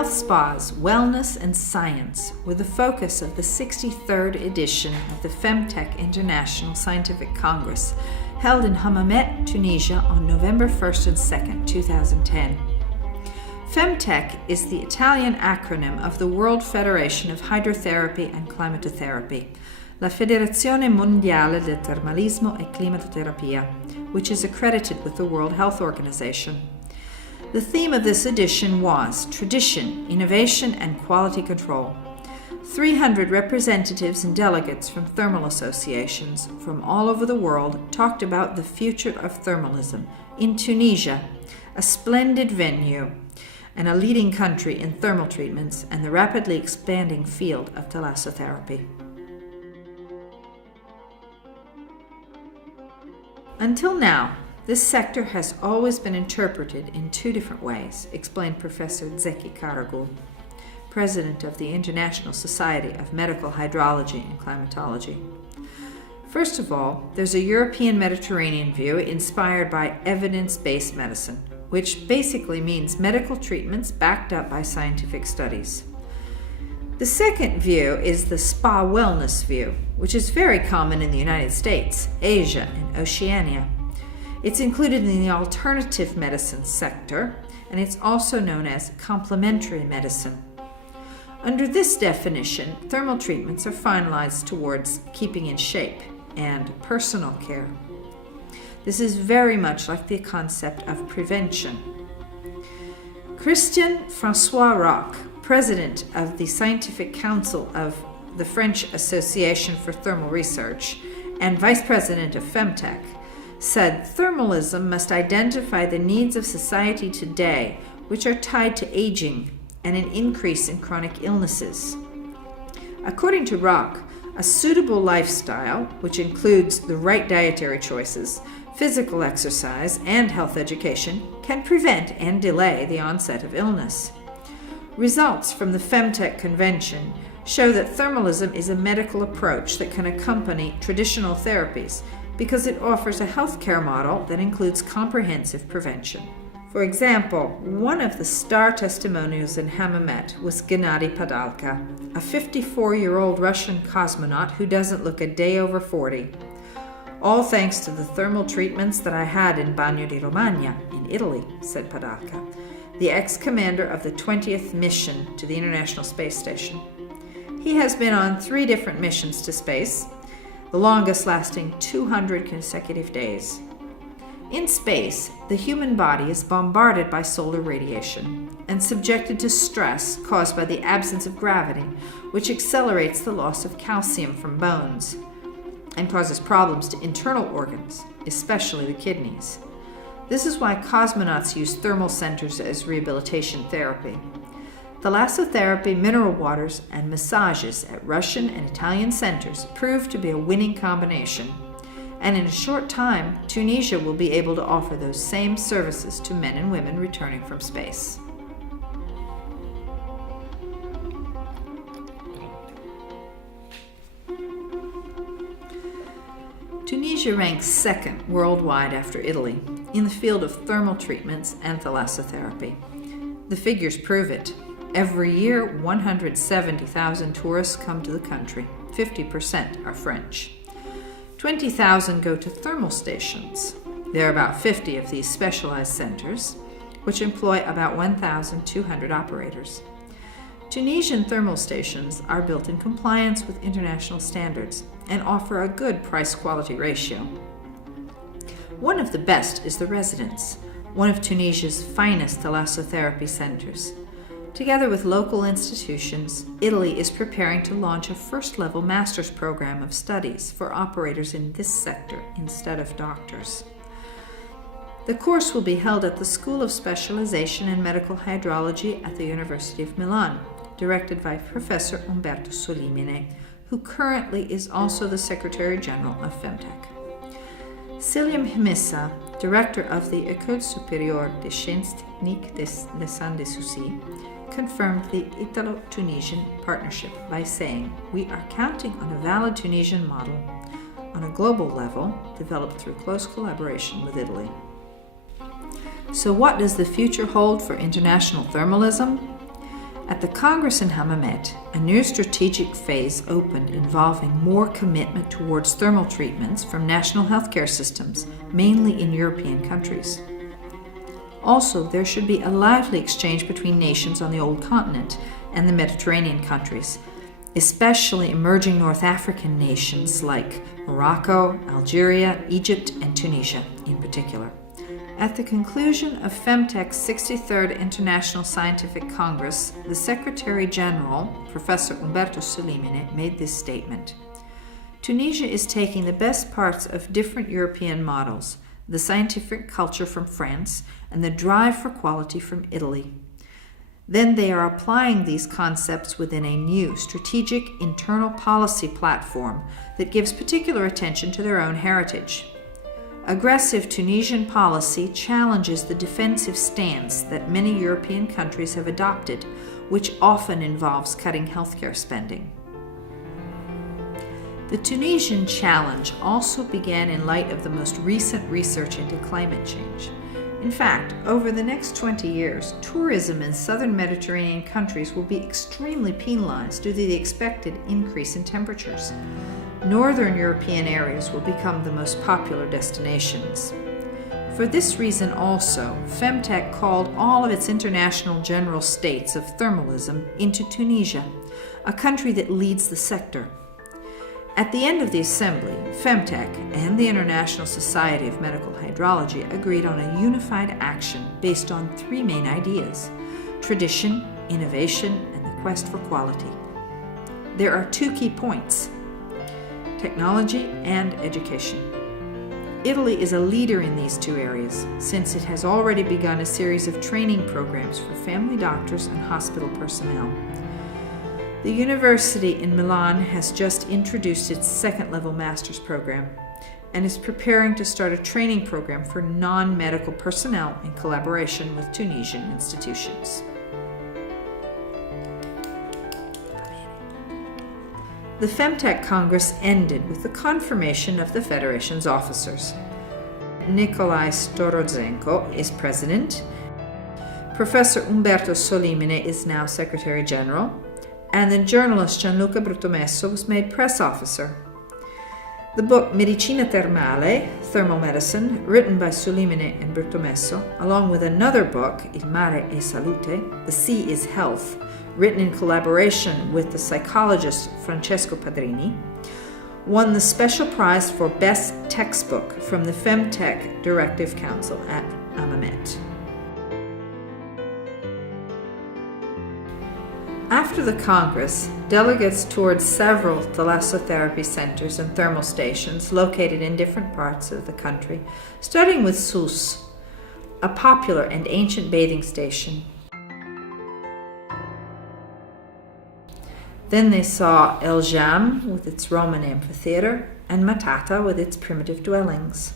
Health spas, wellness, and science were the focus of the 63rd edition of the Femtec International Scientific Congress, held in HAMMAMET, Tunisia on November 1st and 2nd, 2010. Femtec is the Italian acronym of the World Federation of Hydrotherapy and Climatotherapy, la Federazione Mondiale del Termalismo e Climatoterapia, which is accredited with the World Health Organization. The theme of this edition was Tradition, Innovation, and Quality Control. 300 representatives and delegates from thermal associations from all over the world talked about the future of thermalism in Tunisia, a splendid venue and a leading country in thermal treatments and the rapidly expanding field of thalassotherapy. Until now, this sector has always been interpreted in two different ways, explained Professor Zeki Karagul, President of the International Society of Medical Hydrology and Climatology. First of all, there's a European Mediterranean view inspired by evidence-based medicine, which basically means medical treatments backed up by scientific studies. The second view is the spa wellness view, which is very common in the United States, Asia, and Oceania. It's included in the alternative medicine sector, and it's also known as complementary medicine. Under this definition, thermal treatments are finalized towards keeping in shape and personal care. This is very much like the concept of prevention. Christian François Roch, President of the Scientific Council of the French Association for Thermal Research and Vice President of Femtec, said thermalism must identify the needs of society today, which are tied to aging and an increase in chronic illnesses. According to Roch, a suitable lifestyle, which includes the right dietary choices, physical exercise, and health education, can prevent and delay the onset of illness. Results from the Femtec Convention show that thermalism is a medical approach that can accompany traditional therapies because it offers a healthcare model that includes comprehensive prevention. For example, one of the star testimonials in HAMMAMET was Gennady Padalka, a 54-year-old Russian cosmonaut who doesn't look a day over 40. All thanks to the thermal treatments that I had in Bagno di Romagna, in Italy, said Padalka, the ex-commander of the 20th mission to the International Space Station. He has been on 3 different missions to space, the longest lasting 200 consecutive days. In space, the human body is bombarded by solar radiation and subjected to stress caused by the absence of gravity, which accelerates the loss of calcium from bones and causes problems to internal organs, especially the kidneys. This is why cosmonauts use thermal centers as rehabilitation therapy. Thalassotherapy, mineral waters, and massages at Russian and Italian centers proved to be a winning combination. And in a short time, Tunisia will be able to offer those same services to men and women returning from space. Tunisia ranks second worldwide after Italy in the field of thermal treatments and thalassotherapy. The figures prove it. Every year, 170,000 tourists come to the country. 50% are French. 20,000 go to thermal stations. There are about 50 of these specialized centers, which employ about 1,200 operators. Tunisian thermal stations are built in compliance with international standards and offer a good price-quality ratio. One of the best is the Residence, one of Tunisia's finest thalassotherapy centers. Together with local institutions, Italy is preparing to launch a first-level master's program of studies for operators in this sector instead of doctors. The course will be held at the School of Specialization in Medical Hydrology at the University of Milan, directed by Professor Umberto Solimene, who currently is also the Secretary General of Femtec. Cilium Himissa, director of the École Supérieure des Sciences Techniques des Sanssouci, confirmed the Italo-Tunisian partnership by saying, "We are counting on a valid Tunisian model on a global level developed through close collaboration with Italy." So what does the future hold for international thermalism? At the Congress in HAMMAMET, a new strategic phase opened involving more commitment towards thermal treatments from national healthcare systems, mainly in European countries. Also, there should be a lively exchange between nations on the old continent and the Mediterranean countries, especially emerging North African nations like Morocco, Algeria, Egypt, and Tunisia in particular. At the conclusion of Femtec's 63rd International Scientific Congress, the Secretary General, Professor Umberto Solimene, made this statement. Tunisia is taking the best parts of different European models, the scientific culture from France, and the drive for quality from Italy. Then they are applying these concepts within a new strategic internal policy platform that gives particular attention to their own heritage. Aggressive Tunisian policy challenges the defensive stance that many European countries have adopted, which often involves cutting healthcare spending. The Tunisian challenge also began in light of the most recent research into climate change. In fact, over the next 20 years, tourism in southern Mediterranean countries will be extremely penalized due to the expected increase in temperatures. Northern European areas will become the most popular destinations. For this reason also, Femtec called all of its international general states of thermalism into Tunisia, a country that leads the sector. At the end of the assembly, Femtec and the International Society of Medical Hydrology agreed on a unified action based on three main ideas: tradition, innovation, and the quest for quality. There are two key points: technology and education. Italy is a leader in these two areas, since it has already begun a series of training programs for family doctors and hospital personnel. The university in Milan has just introduced its second-level master's program and is preparing to start a training program for non-medical personnel in collaboration with Tunisian institutions. The Femtec Congress ended with the confirmation of the Federation's officers. Nikolai Storozenko is president, Professor Umberto Solimene is now Secretary General, and the journalist Gianluca Bruttomesso was made press officer. The book Medicina Termale, Thermal Medicine, written by Solimene and Bruttomesso, along with another book, Il Mare è Salute, The Sea is Health, written in collaboration with the psychologist Francesco Padrini, won the special prize for Best Textbook from the Femtec Directive Council at HAMMAMET. After the Congress, delegates toured several thalassotherapy centers and thermal stations located in different parts of the country, starting with Sousse, a popular and ancient bathing station. Then they saw El Jam with its Roman amphitheater and Matata with its primitive dwellings.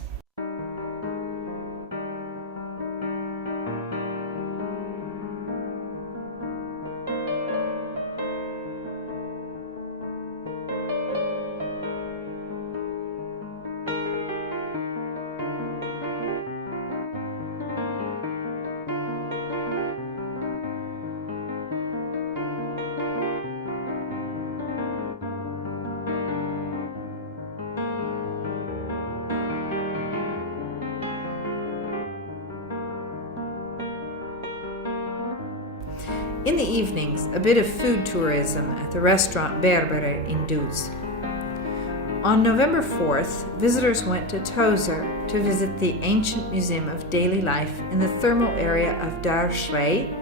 In the evenings, a bit of food tourism at the restaurant Berbere in Duz. On November 4th, visitors went to Tozer to visit the ancient museum of daily life in the thermal area of Dar Shrei.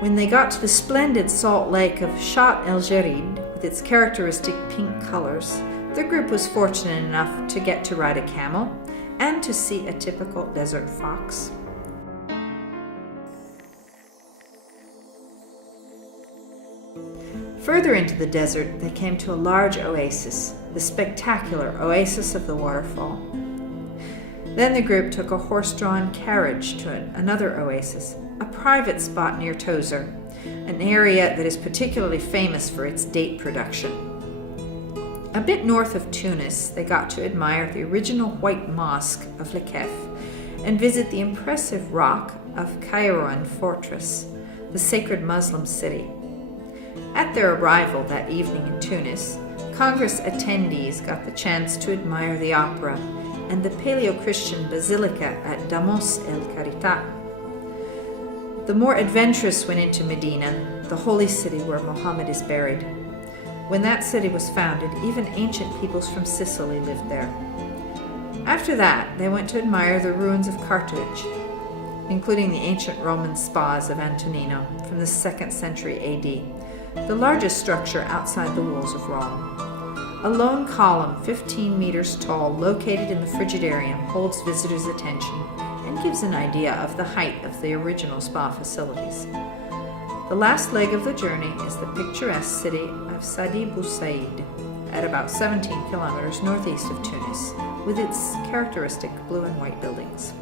When they got to the splendid salt lake of Chat El Gerid, with with its characteristic pink colors, the group was fortunate enough to get to ride a camel and to see a typical desert fox. Further into the desert, they came to a large oasis, the spectacular Oasis of the Waterfall. Then the group took a horse-drawn carriage to another oasis, a private spot near Tozer, an area that is particularly famous for its date production. A bit north of Tunis, they got to admire the original white mosque of Lekef and visit the impressive rock of Kairouan Fortress, the sacred Muslim city. At their arrival that evening in Tunis, Congress attendees got the chance to admire the opera and the Paleo-Christian basilica at Damos el Carita. The more adventurous went into Medina, the holy city where Muhammad is buried. When that city was founded, even ancient peoples from Sicily lived there. After that, they went to admire the ruins of Carthage, including the ancient Roman spas of Antonino from the 2nd century AD, the largest structure outside the walls of Rome. A lone column, 15 meters tall, located in the Frigidarium, holds visitors' attention and gives an idea of the height of the original spa facilities. The last leg of the journey is the picturesque city of Sidi Bou Said, at about 17 kilometers northeast of Tunis, with its characteristic blue and white buildings.